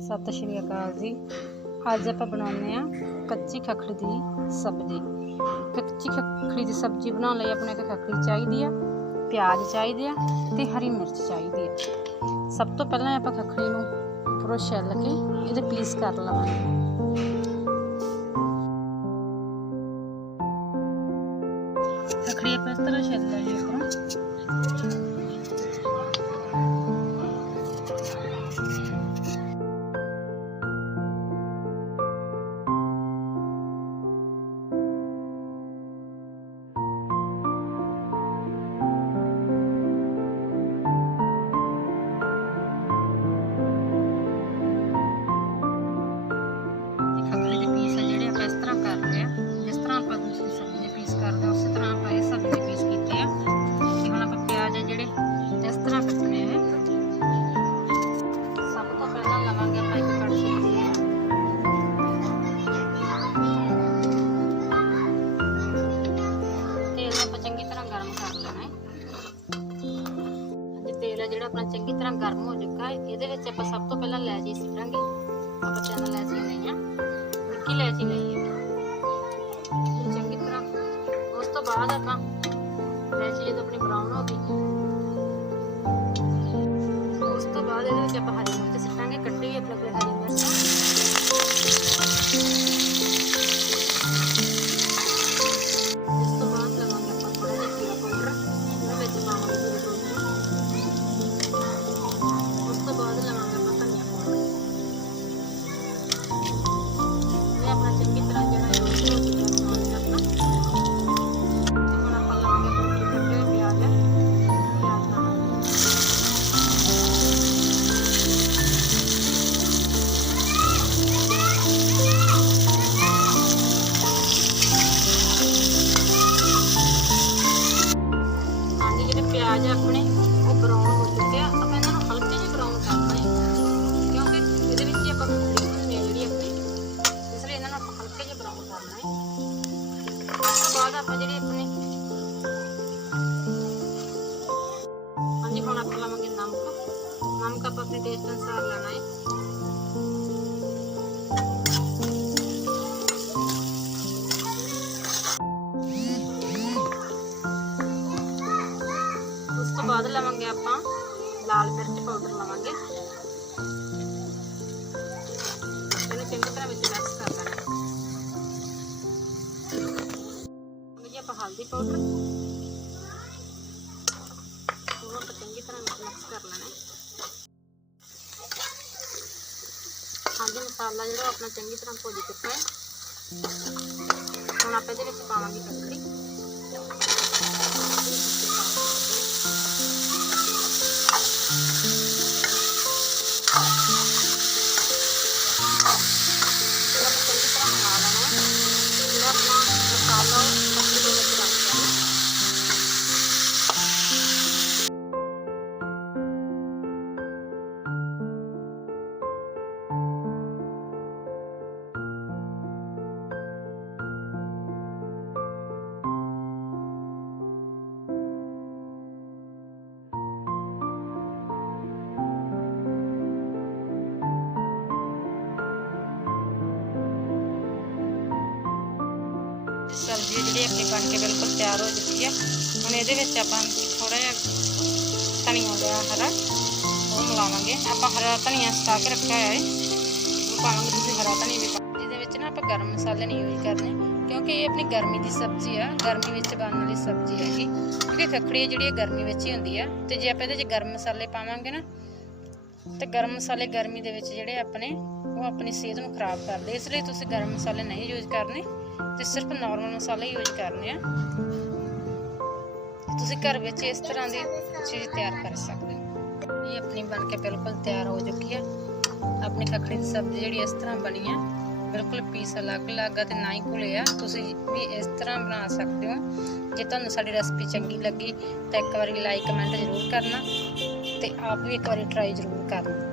ਸਤਿ ਸ਼੍ਰੀ ਅਕਾਲ ਜੀ। ਅੱਜ ਆਪਾਂ ਬਣਾਉਂਦੇ ਆ ਕੱਚੀ ਖੱਖੜੀ ਦੀ ਸਬਜ਼ੀ। ਕੱਚੀ ਖੱਖੜੀ ਦੀ ਸਬਜ਼ੀ ਬਣਾਉਣ ਲਈ ਆਪਣੇ ਕੋਲ ਖੱਖੜੀ ਚਾਹੀਦੀ ਆ, ਪਿਆਜ਼ ਚਾਹੀਦੇ ਆ ਤੇ ਹਰੀ ਮਿਰਚ ਚਾਹੀਦੀ ਆ। ਸਭ ਤੋਂ ਪਹਿਲਾਂ ਆਪਾਂ ਖੱਖੜੀ ਨੂੰ ਪੂਰਾ ਛਿੱਲ ਕੇ ਇਹਦੇ ਪੀਸ ਕਰ ਲਵਾਂਗੇ। ਖੱਖੜੀ ਆਪਾਂ ਇਸ ਤਰ੍ਹਾਂ ਛਿੱਲ ਲਈ ਆਪਾਂ। ਇਹ ਜਿਹੜਾ ਆਪਣਾ ਚੰਗੀ ਤਰ੍ਹਾਂ ਗਰਮ ਹੋ ਚੁੱਕਾ ਹੈ, ਇਹਦੇ ਵਿੱਚ ਆਪਾਂ ਸਭ ਤੋਂ ਪਹਿਲਾਂ ਲੈਚੀ ਸਿੱਟਾਂਗੇ। ਆਪਾਂ ਤਿੰਨ ਲੈਚੀ ਲਈਆਂ ਨਿੱਕੀ ਲੈਚੀ ਲਈ ਹੈ। ਇਹ ਚੰਗੀ ਤਰ੍ਹਾਂ ਉਸ ਤੋਂ ਬਾਅਦ ਆਪਾਂ ਲੈਚੀ ਜਦੋਂ ਆਪਣੀ ਬਰਾਊਨ ਹੋ ਗਈ। ਉਸ ਤੋਂ ਬਾਅਦ ਇਹਦੇ ਵਿੱਚ ਆਪਾਂ ਹਰੀ ਮਿਰਚ ਸਿੱਟਾਂਗੇ। ਨਮਕ ਆਪਾਂ ਆਪਣੇ ਟੇਸਟ ਅਨੁਸਾਰ ਲੈਣਾ ਹੈ। ਬਾਅਦ ਲਵਾਂਗੇ ਆਪਾਂ ਲਾਲ ਮਿਰਚ ਪਾਊਡਰ ਲਵਾਂਗੇ। ਇਹਨੂੰ ਚੰਗੀ ਤਰ੍ਹਾਂ ਵਿੱਚ ਮਿਕਸ ਕਰ ਲੈਣਾ ਜੀ ਆਪਾਂ ਹਲਦੀ ਪਾਊਡਰ ਉਹਨੂੰ ਚੰਗੀ ਤਰ੍ਹਾਂ ਮਿਕਸ ਕਰ ਲੈਣਾ ਹੈ। ਮਸਾਲਾ ਜਿਹੜਾ ਆਪਣਾ ਚੰਗੀ ਤਰ੍ਹਾਂ ਭੁੱਜ ਚੁੱਕਾ ਹੈ ਹੁਣ ਆਪਾਂ ਇਹਦੇ ਵਿੱਚ ਪਾਵਾਂਗੇ ਕੱਕੜੀ ਸਬਜ਼ੀ ਬਣ ਕੇ ਬਿਲਕੁਲ ਤਿਆਰ ਹੋ ਚੁੱਕੀ ਆ। ਹੁਣ ਇਹਦੇ ਵਿੱਚ ਆਪਾਂ ਥੋੜਾ ਜਿਹਾ ਧਨੀਆ ਲਿਆ ਹਰਾ, ਉਹ ਮਿਲਾਵਾਂਗੇ। ਆਪਾਂ ਹਰਾ ਧਨੀਆ ਸਟਾ ਕੇ ਰੱਖਿਆ ਹੋਇਆ ਹੈ ਉਹ ਪਾਵਾਂਗੇ ਤੁਸੀਂ ਹਰਾ ਧਨੀਆ ਵੀ ਪਾ ਵਿੱਚ ਨਾ ਆਪਾਂ ਗਰਮ ਮਸਾਲੇ ਨਹੀਂ ਯੂਜ਼ ਕਰਨੇ, ਕਿਉਂਕਿ ਇਹ ਆਪਣੀ ਗਰਮੀ ਦੀ ਸਬਜ਼ੀ ਆ। ਗਰਮੀ ਵਿੱਚ ਬਣਨ ਵਾਲੀ ਸਬਜ਼ੀ ਹੈਗੀ। ਕਿਉਂਕਿ ਖੱਖੜੀ ਜਿਹੜੀ ਇਹ ਗਰਮੀ ਵਿੱਚ ਹੀ ਹੁੰਦੀ ਆ। ਤੇ ਜੇ ਆਪਾਂ ਇਹਦੇ ਵਿੱਚ ਗਰਮ ਮਸਾਲੇ ਪਾਵਾਂਗੇ ਨਾ, ਤੇ ਗਰਮ ਮਸਾਲੇ ਗਰਮੀ ਦੇ ਵਿੱਚ ਜਿਹੜੇ ਆਪਣੇ, ਉਹ ਆਪਣੀ ਸਿਹਤ ਨੂੰ ਖਰਾਬ ਕਰਦੇ। ਇਸ ਲਈ ਤੁਸੀਂ ਗਰਮ ਮਸਾਲੇ ਨਹੀਂ ਯੂਜ਼ ਕਰਨੇ। ਤੇ ਸਿਰਫ ਨਾਰਮਲ ਮਸਾਲੇ ਯੂਜ਼ ਕਰਨੇ ਆ। ਤੁਸੀਂ ਘਰ ਵਿੱਚ ਇਸ ਤਰ੍ਹਾਂ ਦੀ ਚੀਜ਼ ਤਿਆਰ ਕਰ ਸਕਦੇ ਹੋ। ਇਹ ਆਪਣੀ ਬਣ ਕੇ ਬਿਲਕੁਲ ਤਿਆਰ ਹੋ ਚੁੱਕੀ ਹੈ। ਆਪਣੀ ਖੱਖੜੀ ਦੀ ਸਬਜ਼ੀ ਜਿਹੜੀ ਇਸ ਤਰ੍ਹਾਂ ਬਣੀ ਹੈ, ਬਿਲਕੁਲ ਪੀਸ ਅਲੱਗ-ਅਲੱਗ ਆ ਤੇ ਨਾ ਹੀ ਘੁਲੇ ਆ। ਤੁਸੀਂ ਵੀ ਇਸ ਤਰ੍ਹਾਂ ਬਣਾ ਸਕਦੇ ਹੋ। ਜੇ ਤੁਹਾਨੂੰ ਸਾਡੀ ਰੈਸਪੀ ਚੰਗੀ ਲੱਗੀ ਤਾਂ ਇੱਕ ਵਾਰੀ ਲਾਈਕ ਕਮੈਂਟ ਜ਼ਰੂਰ ਕਰਨਾ ਤੇ ਆਪ ਵੀ ਇੱਕ ਵਾਰੀ ਟਰਾਈ ਜ਼ਰੂਰ ਕਰਨਾ।